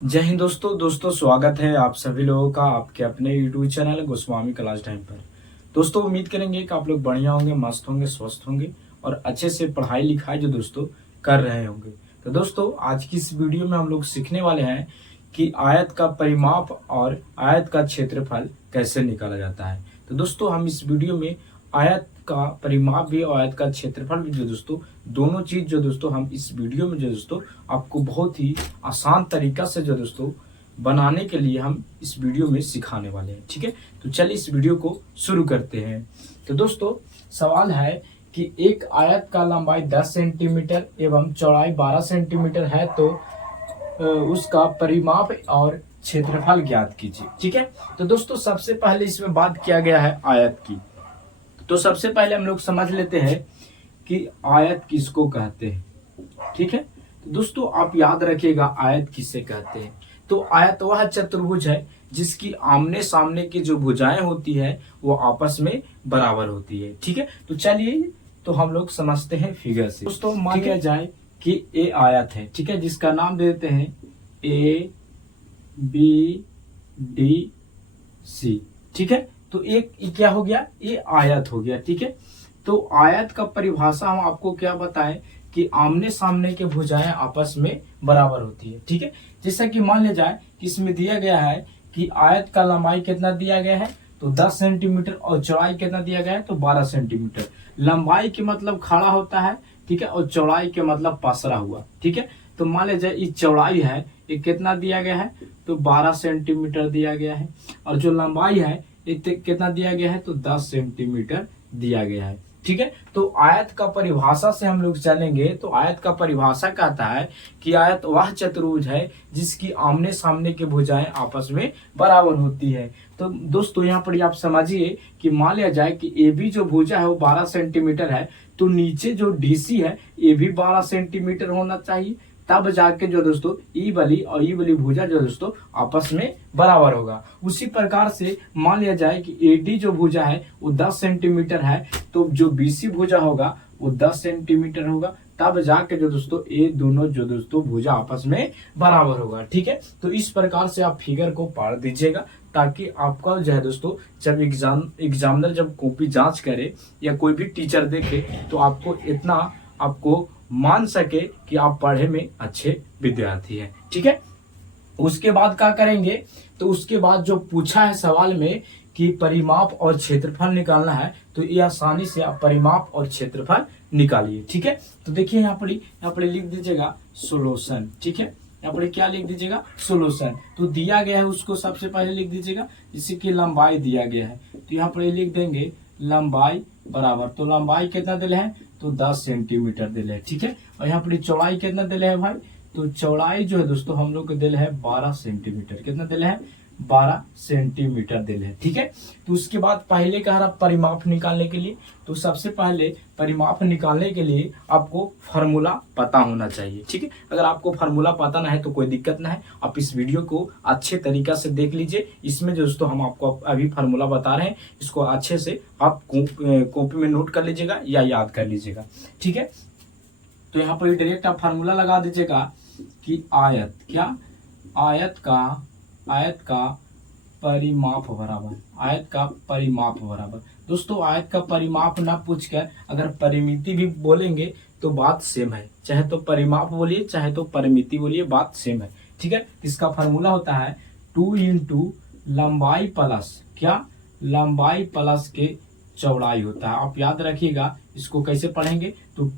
जय हिंद दोस्तों स्वागत है आप सभी लोगों का आपके अपने YouTube channel Goswami class time पर। दोस्तों उम्मीद करेंगे कि आप लोग बढ़िया होंगे, मस्त होंगे, स्वस्थ होंगे और अच्छे से पढ़ाई लिखाई जो दोस्तों कर रहे होंगे। तो दोस्तों आज की इस वीडियो में हम लोग सीखने वाले हैं कि आयत का परिमाप और आयत का क्षेत्रफल कैसे निकाला जाता है। तो दोस्तों हम इस वीडियो में आयत का परिमाप भी और आयत का क्षेत्रफल भी जो दोस्तों दोनों चीज जो दोस्तों हम इस वीडियो में जो दोस्तों आपको बहुत ही आसान तरीका से जो दोस्तों बनाने के लिए हम इस वीडियो में सिखाने वाले हैं। ठीक है, तो चलिए इस वीडियो को शुरू करते हैं। तो दोस्तों सवाल है कि एक आयत का लंबाई 10 सेंटीमीटर एवं चौड़ाई 12 सेंटीमीटर है तो उसका परिमाप और क्षेत्रफल ज्ञात कीजिए। ठीक है, तो दोस्तों सबसे पहले इसमें बात किया गया है आयत की। तो सबसे पहले हम लोग समझ लेते हैं कि आयत किसको कहते हैं। ठीक है, तो दोस्तों आप याद रखिएगा आयत किसे कहते हैं। तो आयत वह चतुर्भुज है जिसकी आमने सामने की जो भुजाएं होती है वो आपस में बराबर होती है। ठीक है, तो चलिए तो हम लोग समझते हैं फिगर से। दोस्तों मान लिया जाए कि ए आयत है, ठीक है, जिसका नाम दे देते हैं ए बी डी सी। ठीक है, तो एक क्या हो गया, ये आयत हो गया। ठीक है, तो आयत का परिभाषा हम आपको क्या बताएं कि आमने सामने के भुजाएं आपस में बराबर होती है। ठीक है, जैसा कि मान लिया जाए कि इसमें दिया गया है कि आयत का लंबाई कितना दिया गया है तो 10 सेंटीमीटर और चौड़ाई कितना दिया गया है तो 12 सेंटीमीटर। लंबाई के मतलब खड़ा होता है, ठीक है, और चौड़ाई के मतलब पसरा हुआ। ठीक है, तो मान लिया जाए ये चौड़ाई है, ये कितना दिया गया है तो 12 सेंटीमीटर दिया गया है, और जो लंबाई है कितना दिया गया है तो 10 सेंटीमीटर दिया गया है। ठीक है, तो आयत का परिभाषा से हम लोग चलेंगे तो आयत का परिभाषा कहता है कि आयत वह चतुर्भुज है जिसकी आमने सामने की भुजाएं आपस में बराबर होती है। तो दोस्तों यहाँ पर आप समझिए कि मान लिया जाए कि ए बी जो भुजा है वो 12 सेंटीमीटर है, तो नीचे जो डीसी है ये भी 12 सेंटीमीटर होना चाहिए, तब जाके जो दोस्तों ई वाली और ई वाली भुजा जो दोस्तों आपस में बराबर होगा। उसी प्रकार से मान लिया जाए कि एडी जो भुजा है वो 10 सेंटीमीटर है, तो जो बीसी भुजा होगा वो 10 सेंटीमीटर होगा, तब जाके जो दोस्तों ये दोनों जो दोस्तों भुजा आपस में बराबर होगा। ठीक है, तो इस प्रकार से आप फिगर को पढ़ दीजिएगा ताकि आपका जो है दोस्तों जब एग्जामिनर जब कॉपी जांच करे या कोई भी टीचर देखे तो आपको इतना आपको मान सके कि आप पढ़े में अच्छे विद्यार्थी हैं। ठीक है, उसके बाद क्या करेंगे तो उसके बाद जो पूछा है सवाल में कि परिमाप और क्षेत्रफल निकालना है, तो ये आसानी से आप परिमाप और क्षेत्रफल निकालिए। ठीक है, तो देखिए यहाँ पर लिख दीजिएगा सोल्यूशन। ठीक है, यहाँ पर क्या लिख दीजिएगा सोल्यूशन। तो दिया गया है उसको सबसे पहले लिख दीजिएगा, इसी की लंबाई दिया गया है तो यहाँ पर लिख देंगे लंबाई बराबर, तो लंबाई कितना दिल है तो 10 सेंटीमीटर दिल है। ठीक है, और यहाँ पर चौड़ाई कितना दिल है भाई, तो चौड़ाई जो है दोस्तों हम लोग को दिल है 12 सेंटीमीटर। कितना दिल है 12 सेंटीमीटर दिल है। ठीक है, तो उसके बाद पहले कह रहा परिमाप निकालने के लिए, तो सबसे पहले परिमाप निकालने के लिए आपको फार्मूला पता होना चाहिए। ठीक है, अगर आपको फार्मूला पता ना है तो कोई दिक्कत ना है, आप इस वीडियो को अच्छे तरीका से देख लीजिए। इसमें जो दोस्तों हम आपको अभी फार्मूला बता रहे हैं, इसको अच्छे से आप कॉपी में नोट कर लीजिएगा या याद कर लीजिएगा। ठीक है, तो यहाँ पर डायरेक्ट आप फार्मूला लगा दीजिएगा कि आयत क्या, आयत का परिमाप बराबर, आयत का परिमाप बराबर। दोस्तों आयत का परिमाप ना पूछकर अगर परिमिति भी बोलेंगे तो बात सेम है, चाहे तो परिमाप बोलिए चाहे तो परिमिति बोलिए, बात सेम है। ठीक है, इसका फार्मूला होता है 2 इंटू लंबाई प्लस क्या, लंबाई प्लस के चौड़ाई होता है। आप याद रखिएगा इसको कैसे पढ़ेंगे तो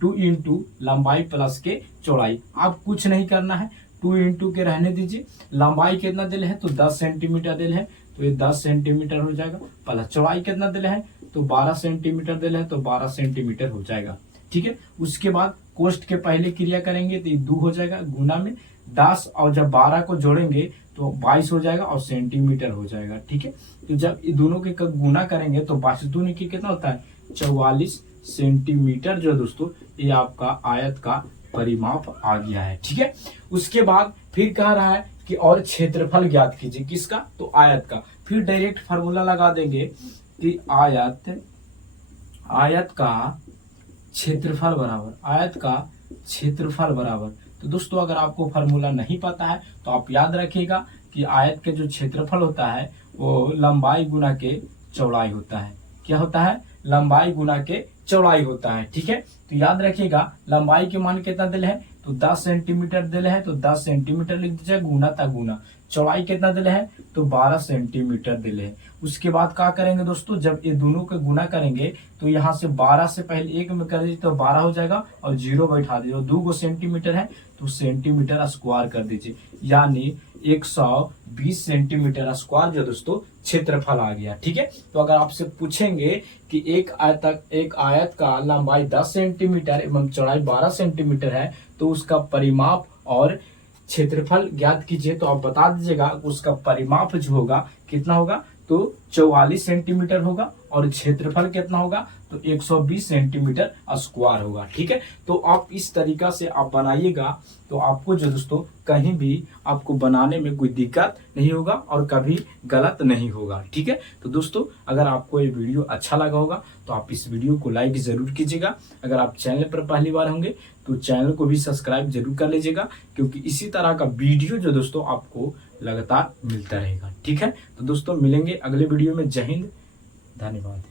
2 इंटू लंबाई प्लस के चौड़ाई। आप कुछ नहीं करना है, 2 इंटू के रहने दीजिए, लंबाई कितना दिल है तो 10 सेंटीमीटर दिल है तो ये 10 सेंटीमीटर हो जाएगा, प्लस चौड़ाई कितना दिल है तो 12 सेंटीमीटर दिल है तो 12 सेंटीमीटर हो जाएगा। ठीक है, उसके बाद कोष्ठ के पहले क्रिया करेंगे तो ये 2 हो जाएगा, गुना में 10 और जब 12 को जोड़ेंगे तो 22 हो जाएगा और सेंटीमीटर हो जाएगा। ठीक है, तो जब ये दोनों के गुना करेंगे तो 22 दूनी की कितना होता है 44 सेंटीमीटर जो दोस्तों ये आपका आयत का परिमाप आ गया है। ठीक है, उसके बाद फिर कह रहा है कि और क्षेत्रफल ज्ञात कीजिए, किसका तो आयत का। फिर डायरेक्ट फार्मूला लगा देंगे कि आयत का क्षेत्रफल बराबर, आयत का क्षेत्रफल बराबर, तो दोस्तों अगर आपको फार्मूला नहीं पता है तो आप याद रखिएगा कि आयत के जो क्षेत्रफल होता है वो लंबाई गुना के चौड़ाई होता है। क्या होता है? लंबाई गुना के चौड़ाई होता है। ठीक है, तो याद रखिएगा लंबाई के मान कितना दिल है तो 10 सेंटीमीटर दिल है, तो 10 सेंटीमीटर लिख दीजिए, गुना था गुना। चौड़ाई कितना दिल है तो 12 सेंटीमीटर दिल है। उसके बाद क्या करेंगे दोस्तों, जब ये दोनों के गुना करेंगे तो यहाँ से 12 से पहले एक में कर दीजिए तो 12 हो जाएगा और 0 बैठा दीजिए। 2 सेंटीमीटर है तो सेंटीमीटर स्क्वायर कर दीजिए, यानी 120 सेंटीमीटर स्क्वायर जो दोस्तों क्षेत्रफल आ गया। ठीक है, तो अगर आपसे पूछेंगे कि एक आयत का लंबाई 10 सेंटीमीटर एवं चौड़ाई 12 सेंटीमीटर है तो उसका परिमाप और क्षेत्रफल ज्ञात कीजिए, तो आप बता दीजिएगा उसका परिमाप जो होगा कितना होगा तो 44 सेंटीमीटर होगा और क्षेत्रफल कितना होगा तो 120 सेंटीमीटर स्क्वायर होगा। ठीक है, तो आप इस तरीका से आप बनाइएगा तो आपको जो दोस्तों कहीं भी आपको बनाने में कोई दिक्कत नहीं होगा और कभी गलत नहीं होगा। ठीक है, तो दोस्तों अगर आपको ये वीडियो अच्छा लगा होगा तो आप इस वीडियो को लाइक जरूर कीजिएगा। अगर आप चैनल पर पहली बार होंगे तो चैनल को भी सब्सक्राइब जरूर कर लीजिएगा, क्योंकि इसी तरह का वीडियो जो दोस्तों आपको लगातार मिलता रहेगा। ठीक है, तो दोस्तों मिलेंगे अगले वीडियो में। जय हिंद, धन्यवाद।